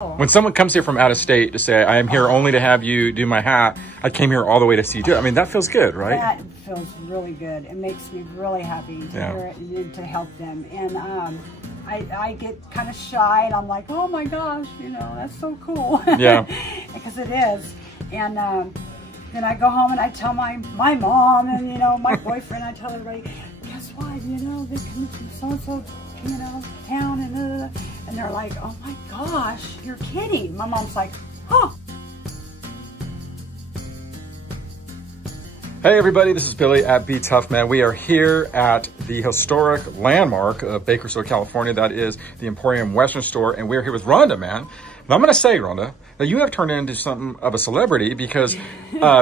When someone comes here from out of state to say, I am here only to have you do my hat, I came here all the way to see you do it. I mean, that feels good, right? That feels really good. It makes me really happy to hear it and to help them. And I get kind of shy and I'm like, oh my gosh, you know, that's so cool. Yeah. Because it is. And then I go home and I tell my mom and, you know, my boyfriend, I tell everybody, guess what, you know, they come from so-and-so, you know, town and they're like, oh my gosh, you're kidding. My mom's like, oh. Hey everybody, this is Billy at Be Tough Man. We are here at the historic landmark of Bakersfield, California. That is the Emporium Western Store, and we're here with Rhonda, man. And I'm going to say, Rhonda, that you have turned into something of a celebrity because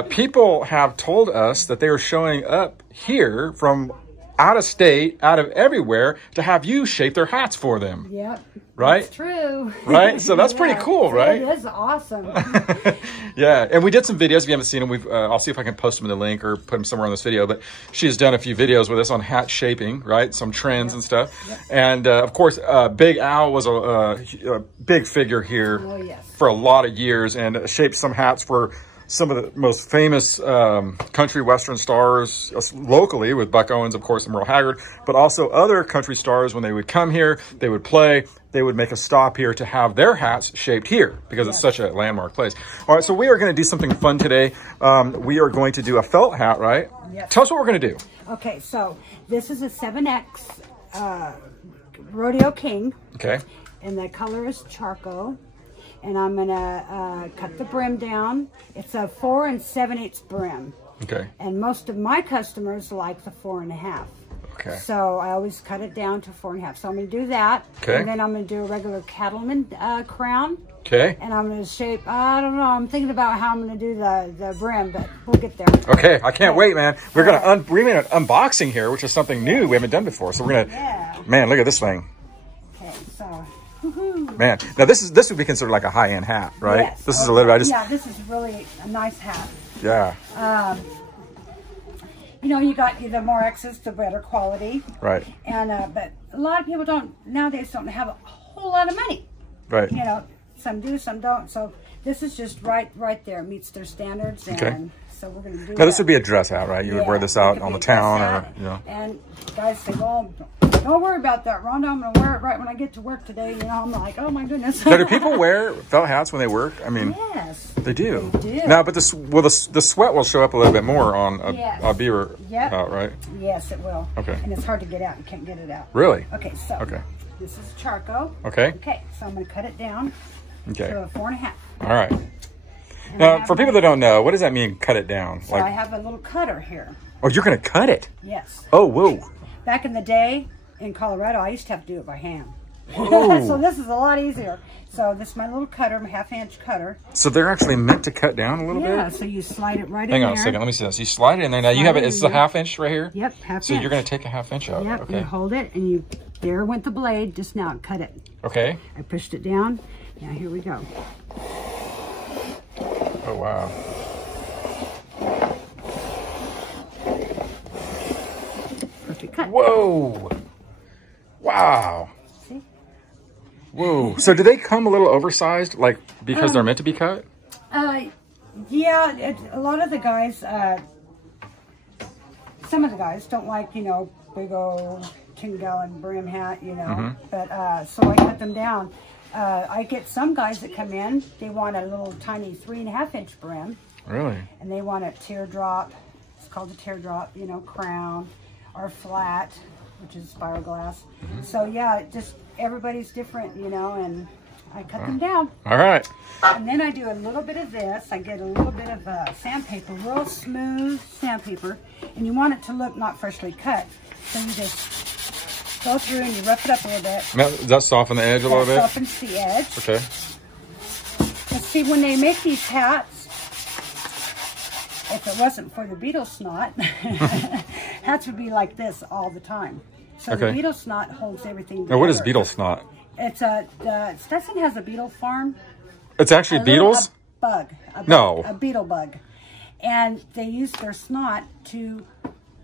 people have told us that they are showing up here from out of state, out of everywhere, to have you shape their hats for them. Yep. Right? That's true. Right? So that's pretty cool, right? It is awesome. Yeah, and we did some videos. If you haven't seen them, I'll see if I can post them in the link or put them somewhere on this video. But she has done a few videos with us on hat shaping, right? Some trends and stuff. Yep. And of course, Big Al was a big figure here for a lot of years and shaped some hats for some of the most famous country western stars locally, with Buck Owens, of course, and Merle Haggard, but also other country stars. When they would come here, they would play, they would make a stop here to have their hats shaped here because it's such a landmark place. All right, so we are going to do something fun today. We are going to do a felt hat, right? Yes. Tell us what we're going to do. Okay, so this is a 7X Rodeo King. Okay. And the color is charcoal. And I'm gonna cut the brim down. It's a 4 7/8 brim. Okay. And most of my customers like the 4 1/2. Okay. So I always cut it down to 4 1/2. So I'm gonna do that. Okay. And then I'm gonna do a regular Cattleman crown. Okay. And I'm gonna shape. I don't know. I'm thinking about how I'm gonna do the brim, but we'll get there. Okay. I can't wait, man. We're gonna we're doing an unboxing here, which is something new we haven't done before. So we're gonna. Man, look at this thing. Okay. So. Man, now this would be considered like a high-end hat, right? Yes. This is a little. Yeah, this is really a nice hat. Yeah. You know, you got the more X's, the better quality. Right. And but a lot of people nowadays don't have a whole lot of money. Right. You know, some do, some don't. So this is just right there, meets their standards. And so we're gonna do. Now this would be a dress hat, right? You would wear this out on the town, or you know. And guys say, well, don't worry about that, Rhonda. I'm gonna wear it right when I get to work today. You know, I'm like, oh my goodness. Now, do people wear felt hats when they work? I mean, yes, they do. They do. Now, but the sweat will show up a little bit more on a beaver hat, right? Yes, it will. Okay. And it's hard to get out. You can't get it out. Really? Okay. So this is charcoal. Okay. Okay. So I'm gonna cut it down. Okay. To a 4 1/2. All right. And now, for people that don't know, what does that mean, cut it down? So I have a little cutter here. Oh, you're going to cut it? Yes. Oh, whoa. Back in the day in Colorado, I used to have to do it by hand. So this is a lot easier. So this is my little cutter, my 1/2-inch cutter. So they're actually meant to cut down a little bit? Yeah, so you slide it right in there. Hang on a second, let me see this. You slide it in there. Now you have it, it's a 1/2 inch right here? Yep, 1/2 inch. So you're going to take a 1/2 inch out. Yep, okay. You hold it and there went the blade just now, cut it. Okay. I pushed it down. Now here we go. Oh, wow. Perfect cut. Whoa. Wow. See? Whoa. So do they come a little oversized, like because they're meant to be cut? Yeah, a lot of the guys, some of the guys don't like, you know, big old 10-gallon brim hat, you know. But so I cut them down. I get some guys that come in, they want a little tiny 3 1/2-inch brim. Really? And they want a teardrop, it's called a teardrop, you know, crown, or flat, which is spiral glass. So yeah, just everybody's different, you know, and I cut them down. All right. And then I do a little bit of this. I get a little bit of sandpaper, real smooth sandpaper, and you want it to look not freshly cut. So you just go through and you rough it up a little bit. Now, does that soften the edge a little bit? Softens the edge. Okay. And see, when they make these hats, if it wasn't for the beetle snot, hats would be like this all the time. So the beetle snot holds everything together. Now, what is beetle snot? It's Stetson has a beetle farm. It's actually beetles? A beetle bug. And they use their snot to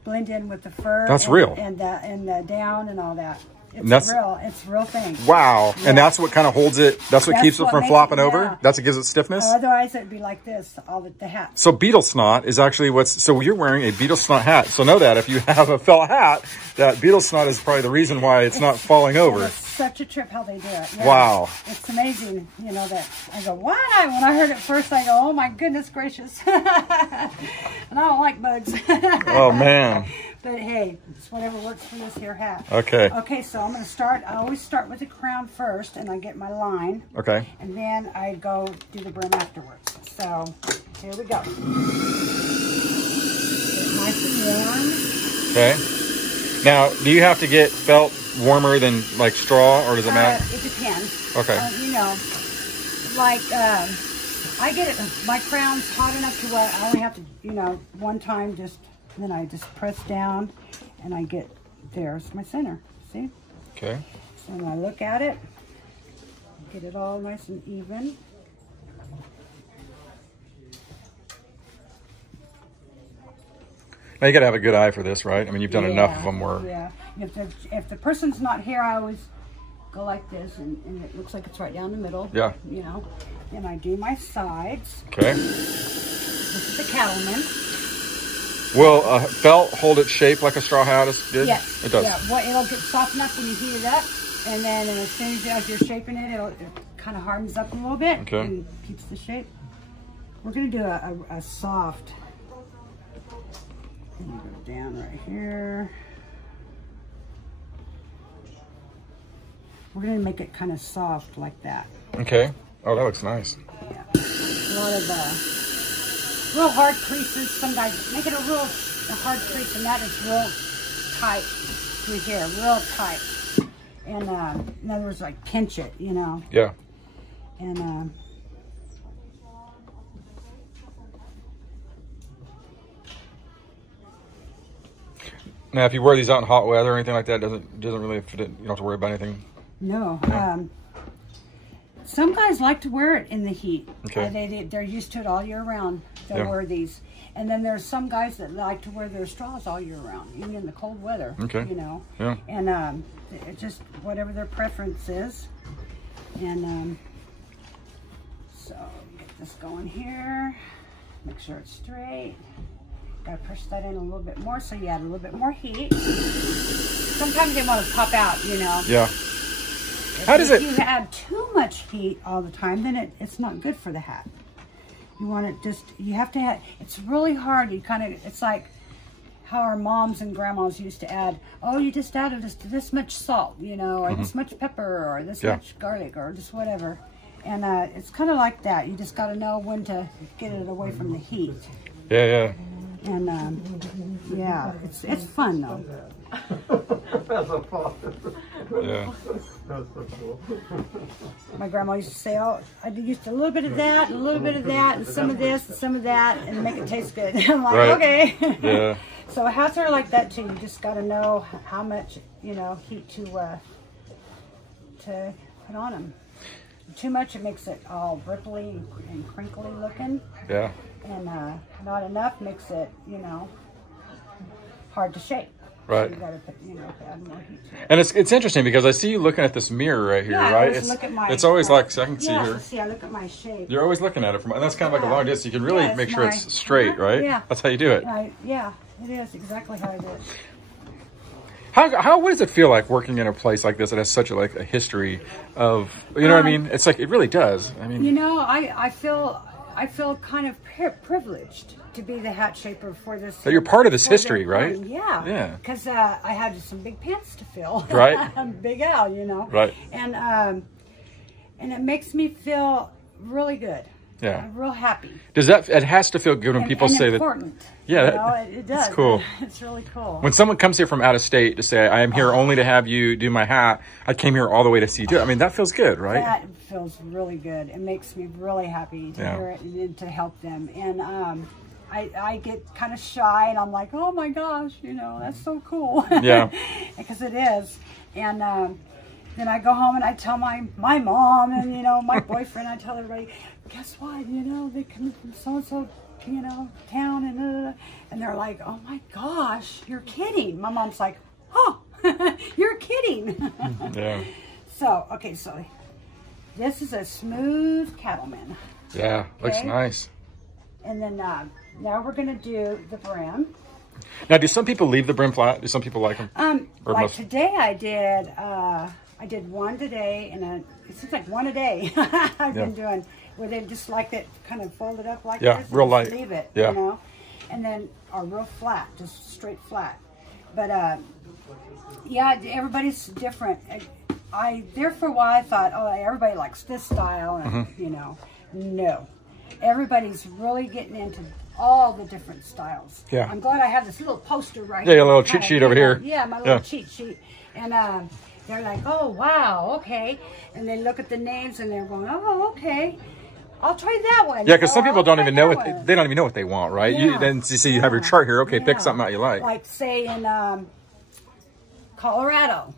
blend in with the fur. That's real. And the down and all that. It's a real thing. Wow. Yeah. And that's what kind of holds it. That's what keeps it from flopping over. Yeah. That's what gives it stiffness. Otherwise, it'd be like this. All the hat. So beetle snot is actually what's. So you're wearing a beetle snot hat. So know that if you have a felt hat, that beetle snot is probably the reason why it's not falling over. It's such a trip how they do it. Yeah. Wow. It's amazing. You know that. I go, what? When I heard it first, I go, oh my goodness gracious. And I don't like bugs. Oh man. But hey, it's whatever works for this here hat. Okay. Okay, so I'm going to start. I always start with the crown first, and I get my line. Okay. And then I go do the brim afterwards. So here we go. Get nice and warm. Okay. Now, do you have to get felt warmer than like straw, or does it matter? It depends. Okay. You know, like I get it. My crown's hot enough to where I only have to, you know, one time just. Then I just press down and I get, there's my center, see? Okay. So when I look at it, get it all nice and even. Now you gotta have a good eye for this, right? I mean, you've done enough of them where... Yeah, if the person's not here, I always go like this and it looks like it's right down the middle. Yeah. You know, and I do my sides. Okay. This is the Cattleman. Will a felt hold its shape like a straw hat is good? Yes. It does. Yeah, well, it'll get soft enough when you heat it up, and then as soon as you're shaping it, it kind of hardens up a little bit and keeps the shape. We're going to do a soft. And you go down right here. We're going to make it kind of soft like that. Okay. Oh, that looks nice. Yeah. A lot of real hard creases. Some guys make it a real hard crease, and that is real tight through here, real tight. And in other words, like pinch it, you know. Yeah. And now, if you wear these out in hot weather or anything like that, doesn't really you don't have to worry about anything. No. Some guys like to wear it in the heat. Okay. They're used to it all year round. They'll wear these. And then there's some guys that like to wear their straws all year round, even in the cold weather. Okay. You know. Yeah. And it's just whatever their preference is. And so get this going here. Make sure it's straight. Gotta push that in a little bit more so you add a little bit more heat. Sometimes they want to pop out, you know. Yeah. If you add too much heat all the time, then it's not good for the hat. You want it you have to have, it's really hard. It's like how our moms and grandmas used to add, oh, you just added this much salt, you know, or this much pepper, or this much garlic, or just whatever. And it's kind of like that. You just got to know when to get it away from the heat. Yeah, yeah. And yeah, it's fun though. Yeah. My grandma used to say, oh, I used a little bit of that, and a little bit of that, and some of this, and some of that, and make it taste good. I'm like, okay. Yeah. So hats are like that too. You just got to know how much, you know, heat to put on them. Too much, it makes it all ripply and crinkly looking. Yeah. And not enough makes it, you know, hard to shape. Right. So you gotta put, you know, add more heat to it. And it's interesting because I see you looking at this mirror right here, right? It's always like, so I can see here. See, I look at my shape. You're always looking at it from, and that's kind of like a long distance. You can really make sure it's straight, right? Yeah. That's how you do it. Yeah, it is exactly how I do it. What does it feel like working in a place like this that has such a history of, you know what I mean? It's like, it really does. I mean, you know, I feel kind of privileged to be the hat shaper for this. So you're part of this history, right? Yeah. Yeah. Because I had some big pants to fill. Right. Big Al, you know. Right. And it makes me feel really good. Yeah. I'm real happy. It has to feel good when people say important. That. Yeah. You know, it does. It's cool. It's really cool. When someone comes here from out of state to say, I am here only to have you do my hat, I came here all the way to see you do it. I mean, that feels good, right? That feels really good. It makes me really happy to hear it and to help them. And I get kind of shy and I'm like, oh my gosh, you know, that's so cool. Yeah. Because it is. And then I go home and I tell my mom and, you know, my boyfriend, I tell everybody, guess what, you know, they come from so-and-so, you know, town, and they're like, oh my gosh, you're kidding. My mom's like, oh. You're kidding. Yeah. So, okay, so this is a smooth Cattleman. Yeah, looks Okay. nice. And then now we're going to do the brim. Now, do some people leave the brim flat? Do some people like them? Or Like most- today I did one today, and it seems like one a day I've been doing, where they just like it kind of folded up like this. real and light. Leave it, Yeah. you know, and then are real flat, just straight flat. But yeah, everybody's different. There for a while I thought, oh, everybody likes this style, and you know, no, everybody's really getting into all the different styles. Yeah. I'm glad I have this little poster right Yeah, here. your little cheat sheet over here. Yeah, my little cheat sheet. And they're like, oh, wow, okay. And they look at the names and they're going, oh, okay. I'll try that one. Yeah, because some Oh, people I'll don't try even know that what one. they don't even know what they want, right? Yeah. Then you see you have your chart here. Okay, pick something out you like. Like say in Colorado,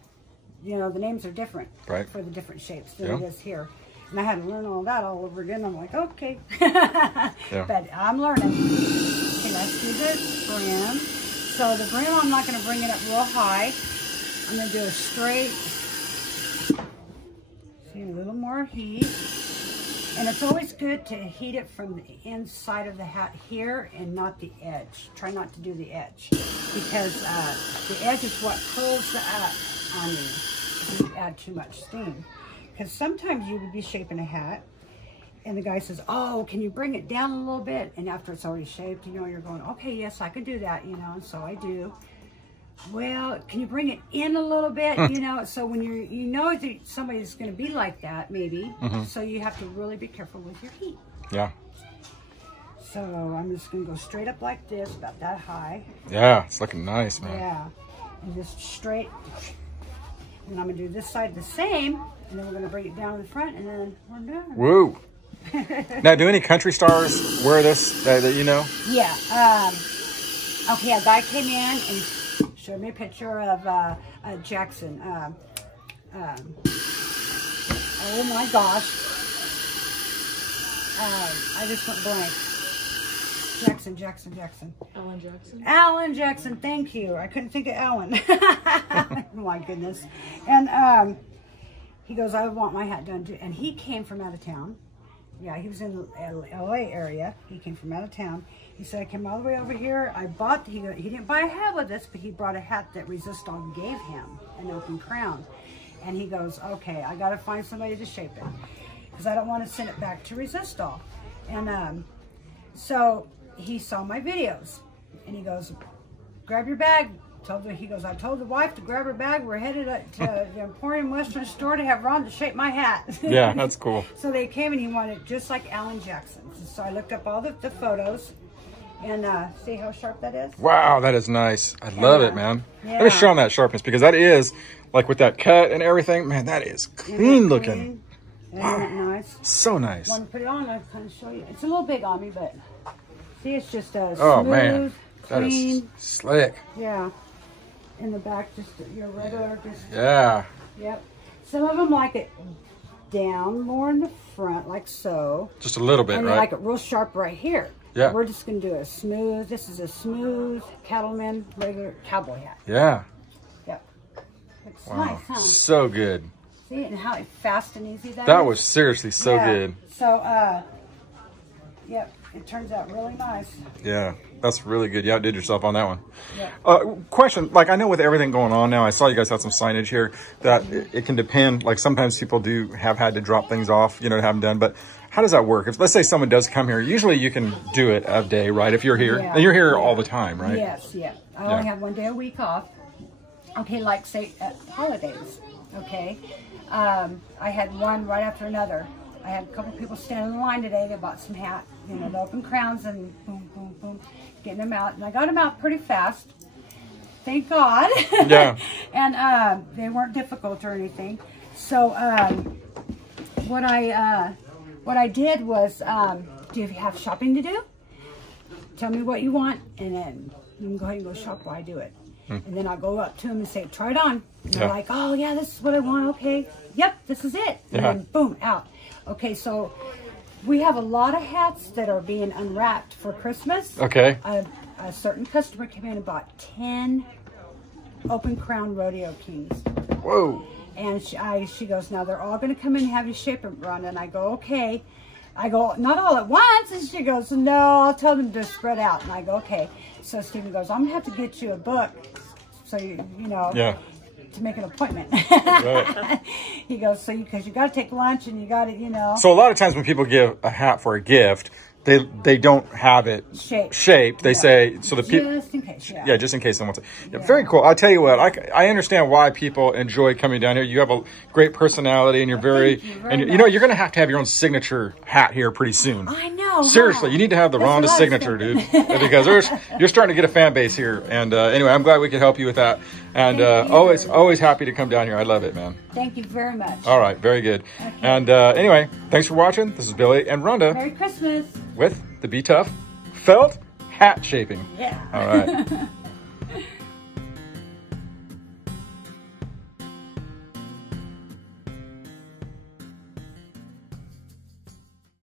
you know, the names are different Right. for the different shapes than Yeah. it is here. And I had to learn all that all over again. I'm like, okay. Yeah. But I'm learning. Okay, let's do the brim. So the brim, I'm not going to bring it up real high. I'm going to do a straight, see, a little more heat. And it's always good to heat it from the inside of the hat here and not the edge. Try not to do the edge, because the edge is what pulls the on you if you add too much steam. Because sometimes you would be shaping a hat and the guy says, oh, can you bring it down a little bit? And after it's already shaped, you know, you're going, okay, yes, I can do that, you know, and so I do. Well, can you bring it in a little bit, you know? So when you know that somebody's going to be like that, maybe, so you have to really be careful with your heat. Yeah. So I'm just going to go straight up like this, about that high. Yeah, it's looking nice, man. Yeah. And just straight. And I'm going to do this side the same, and then we're going to bring it down to the front, and then we're done. Woo. Now, do any country stars wear this that you know? Yeah. Okay, a guy came in and showed me a picture of Jackson. Oh my gosh. I just went blank. Jackson. Alan Jackson. Alan Jackson, thank you. I couldn't think of Alan. My goodness. And he goes, I want my hat done too. And he came from out of town. Yeah, he was in the LA area. He came from out of town. He said, I came all the way over here. I bought, he didn't buy a hat with us, but he brought a hat that Resistol gave him, an open crown. And he goes, okay, I got to find somebody to shape it, because I don't want to send it back to Resistol. And so he saw my videos, and he goes, grab your bag. He goes, I told the wife to grab her bag. We're headed to the Emporium Western Store to have Ron to shape my hat. Yeah, that's cool. So they came and he wanted it just like Alan Jackson. So I looked up all the photos and see how sharp that is? Wow, that is nice. I love it, man. Yeah. Let me show them that sharpness, because that is, like with that cut and everything, man, that is clean looking. Isn't it nice? So nice. Want to put it on? I'll kind of show you. It's a little big on me, but see, it's just a Oh, smooth, man. That clean. is slick. Yeah. In the back, just your regular, just, Yeah. yep. Some of them like it down more in the front, like so. Just a little bit, And they right? like it real sharp right here. Yeah. We're just going to do a smooth, this is a smooth Cattleman regular cowboy hat. Yeah. Yep. Looks Wow. nice, huh? So good. See, and how fast and easy that That is? was seriously so Yeah. good. So, yep, it turns out really nice. Yeah, that's really good. You outdid yourself on that one. Yeah. Question, like I know with everything going on now, I saw you guys had some signage here that it can depend. Like sometimes people do have had to drop things off, you know, to have them done. But how does that work? If let's say someone does come here, usually you can do it a day, right? If you're here, Yeah. and you're here all the time, right? Yes, yeah. I only have one day a week off. Okay, like say at holidays, okay? I had one right after another. I had a couple people standing in line today. They bought some hat, you know, the open crowns, and boom, boom, boom, getting them out. And I got them out pretty fast. Thank God. Yeah. And they weren't difficult or anything. So what I did was, do you have shopping to do? Tell me what you want, and then you can go ahead and go shop while I do it. And then I'll go up to them and say, try it on. And they're like, oh yeah, this is what I want. Okay, yep, this is it. And then boom, out. Okay, so we have a lot of hats that are being unwrapped for Christmas. Okay. A certain customer came in and bought 10 Open Crown Rodeo Kings. Whoa. And she goes, now they're all going to come in and have you shape them, Rhonda. And I go, okay. I go, not all at once. And she goes, no, I'll tell them to spread out. And I go, okay. So Stephen goes, I'm going to have to get you a book. So, you know, to make an appointment. Right. He goes, so because you got to take lunch and you got to, you know. So a lot of times when people give a hat for a gift, they don't have it shaped. They say, so the people, just in case, just in case someone wants it. Yeah, very cool. I'll tell you what, I understand why people enjoy coming down here. You have a great personpersonality, and you're very you know, you're going to have your own signature hat here pretty soon. I know. Seriously, you need to have the Rhonda signature, dude, because you're starting to get a fan base here. And anyway, I'm glad we could help you with that. And always happy to come down here. I love it, man. Thank you very much. All right, very good. Okay. And anyway, thanks for watching. This is Billy and Rhonda. Merry Christmas. With the Be Tough Felt Hat Shaping. Yeah. All right.